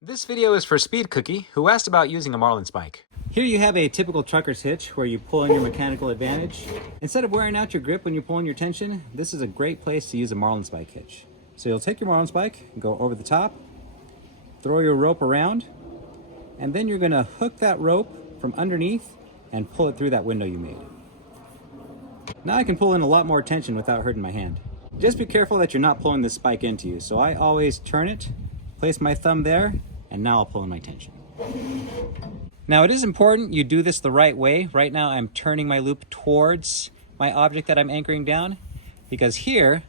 This video is for Speed Cookie, who asked about using a Marlinspike. Here you have a typical trucker's hitch where you pull in your mechanical advantage. Instead of wearing out your grip when you're pulling your tension, this is a great place to use a Marlinspike hitch. So you'll take your Marlinspike, go over the top, throw your rope around, and then you're going to hook that rope from underneath and pull it through that window you made. Now I can pull in a lot more tension without hurting my hand. Just be careful that you're not pulling the spike into you. So I always turn it, place my thumb there, and now I'll pull in my tension. Now it is important you do this the right way. Right now I'm turning my loop towards my object that I'm anchoring down, because here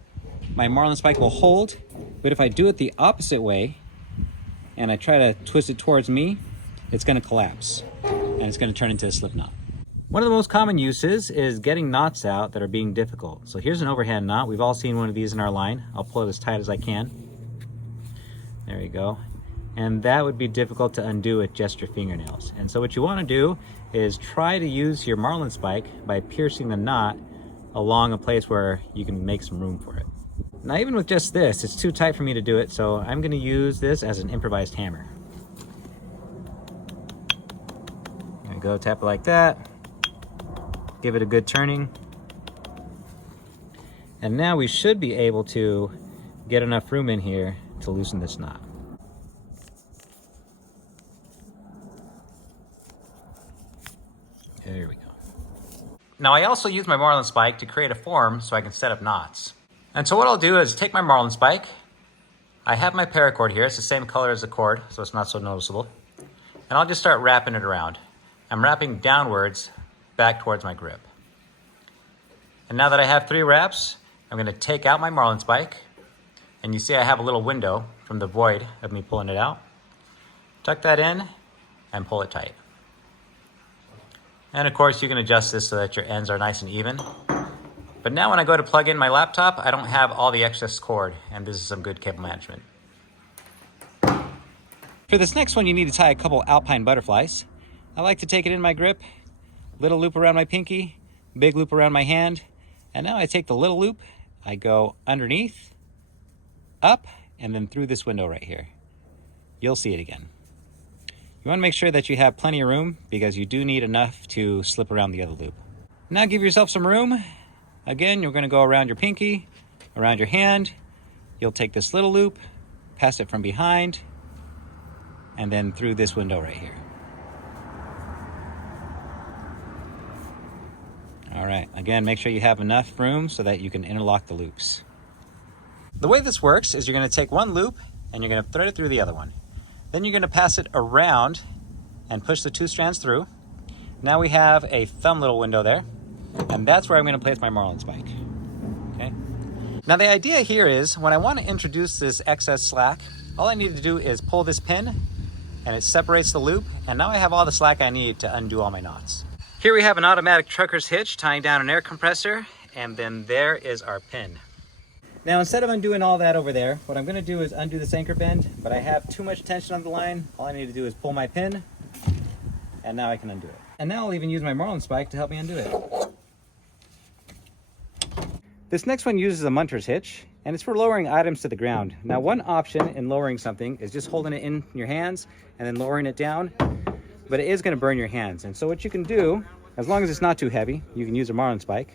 my Marlinspike will hold, but if I do it the opposite way and I try to twist it towards me, it's going to collapse and it's going to turn into a slip knot. One of the most common uses is getting knots out that are being difficult. So here's an overhand knot. We've all seen one of these in our line. I'll pull it as tight as I can. There you go. And that would be difficult to undo with just your fingernails. And so what you want to do is try to use your Marlinspike by piercing the knot along a place where you can make some room for it. Now even with just this, it's too tight for me to do it, so I'm going to use this as an improvised hammer. There you go, tap it like that. Give it a good turning. And now we should be able to get enough room in here to loosen this knot. There we go. Now I also use my Marlinspike to create a form so I can set up knots. And so what I'll do is take my Marlinspike. I have my paracord here. It's the same color as the cord, so it's not so noticeable. And I'll just start wrapping it around. I'm wrapping downwards back towards my grip. And now that I have 3 wraps, I'm going to take out my Marlinspike. And you see I have a little window from the void of me pulling it out. Tuck that in and pull it tight. And of course you can adjust this so that your ends are nice and even. But now when I go to plug in my laptop, I don't have all the excess cord, and this is some good cable management. For this next one, you need to tie a couple alpine butterflies. I like to take it in my grip, little loop around my pinky, big loop around my hand, and now I take the little loop, I go underneath, up, and then through this window right here. You'll see it again. You want to make sure that you have plenty of room, because you do need enough to slip around the other loop. Now give yourself some room. Again, you're going to go around your pinky, around your hand. You'll take this little loop, pass it from behind, and then through this window right here. All right, again, make sure you have enough room so that you can interlock the loops. The way this works is you're going to take one loop and you're going to thread it through the other one. Then you're going to pass it around and push the 2 strands through. Now we have a thumb little window there, and that's where I'm going to place my Marlinspike. Okay. Now the idea here is when I want to introduce this excess slack, all I need to do is pull this pin and it separates the loop, and now I have all the slack I need to undo all my knots. Here we have an automatic trucker's hitch tying down an air compressor, and then there is our pin. Now instead of undoing all that over there, what I'm going to do is undo this anchor bend, but I have too much tension on the line. All I need to do is pull my pin, and now I can undo it. And now I'll even use my Marlinspike to help me undo it. This next one uses a munter's hitch, and it's for lowering items to the ground. Now one option in lowering something is just holding it in your hands and then lowering it down, but it is going to burn your hands. And so what you can do, as long as it's not too heavy, you can use a Marlinspike.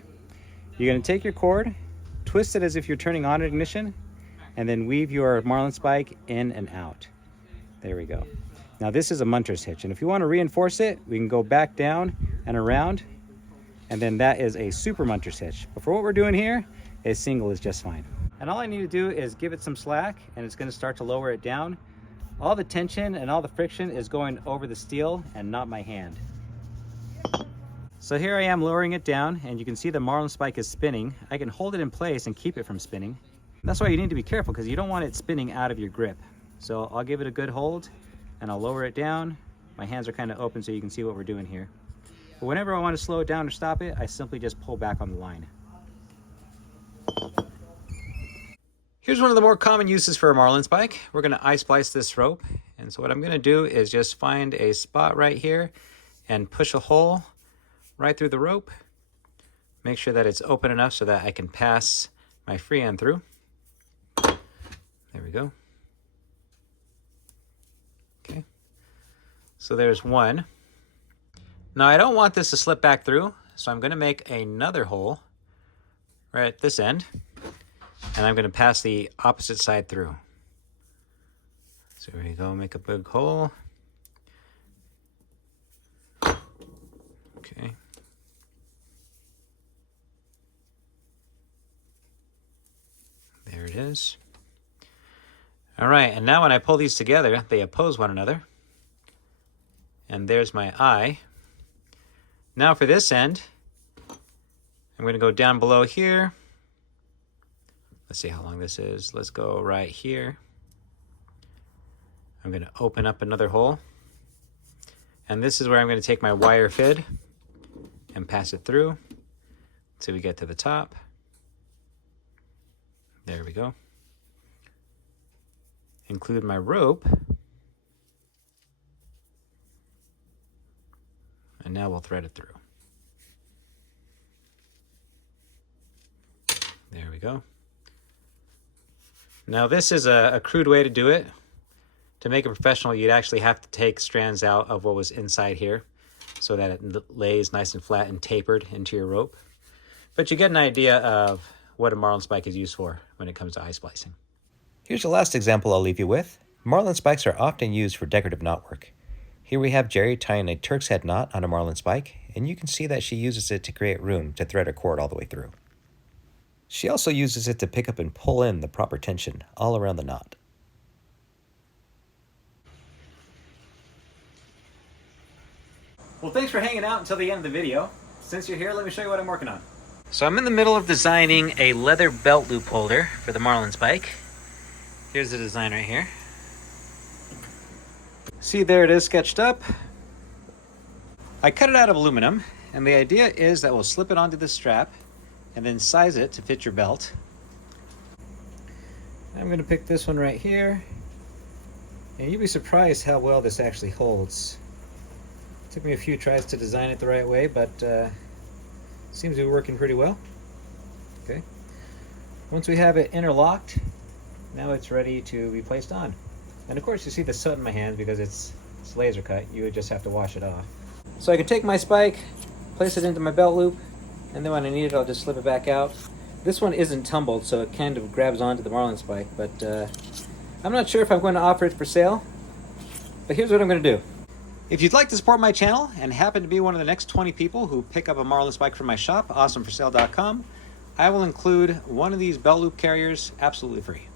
You're going to take your cord, twist it as if you're turning on ignition, and then weave your Marlinspike in and out. There we go. Now this is a munter's hitch, and if you want to reinforce it, we can go back down and around, and then that is a super munter's hitch. But for what we're doing here, a single is just fine. And all I need to do is give it some slack, and it's going to start to lower it down. All the tension and all the friction is going over the steel and not my hand. So here I am lowering it down, and you can see the Marlinspike is spinning. I can hold it in place and keep it from spinning. That's why you need to be careful, because you don't want it spinning out of your grip. So I'll give it a good hold and I'll lower it down. My hands are kind of open so you can see what we're doing here. But whenever I want to slow it down or stop it, I simply just pull back on the line. Here's one of the more common uses for a Marlinspike. We're going to I-splice this rope. And so what I'm going to do is just find a spot right here and push a hole right through the rope. Make sure that it's open enough so that I can pass my free end through. There we go. So there's one. Now I don't want this to slip back through, so I'm going to make another hole right at this end, and I'm going to pass the opposite side through. So here we go, make a big hole. Okay. There it is. All right, and now when I pull these together, they oppose one another. And there's my eye. Now for this end, I'm going to go down below here. Let's see how long this is. Let's go right here. I'm going to open up another hole. And this is where I'm going to take my wire fid and pass it through until we get to the top. There we go. Include my rope. And now we'll thread it through. There we go. Now this is a crude way to do it. To make it professional, you'd actually have to take strands out of what was inside here so that it lays nice and flat and tapered into your rope. But you get an idea of what a Marlinspike is used for when it comes to eye splicing. Here's the last example I'll leave you with. Marlinspikes are often used for decorative knotwork. Here we have Jerry tying a Turk's head knot on a Marlinspike, and you can see that she uses it to create room to thread a cord all the way through. She also uses it to pick up and pull in the proper tension all around the knot. Well, thanks for hanging out until the end of the video. Since you're here, let me show you what I'm working on. So I'm in the middle of designing a leather belt loop holder for the Marlinspike. Here's the design right here. See, there it is sketched up. I cut it out of aluminum, and the idea is that we'll slip it onto the strap and then size it to fit your belt. I'm going to pick this one right here, and you'll be surprised how well this actually holds. Took me a few tries to design it the right way, but seems to be working pretty well. Okay. Once we have it interlocked, now it's ready to be placed on. And of course you see the soot in my hand because it's laser cut. You would just have to wash it off. So I can take my spike, place it into my belt loop, and then when I need it I'll just slip it back out. This one isn't tumbled, so it kind of grabs onto the Marlinspike, but I'm not sure if I'm going to offer it for sale, but here's what I'm going to do. If you'd like to support my channel and happen to be one of the next 20 people who pick up a Marlinspike from my shop, awesomeforsale.com, I will include one of these belt loop carriers absolutely free.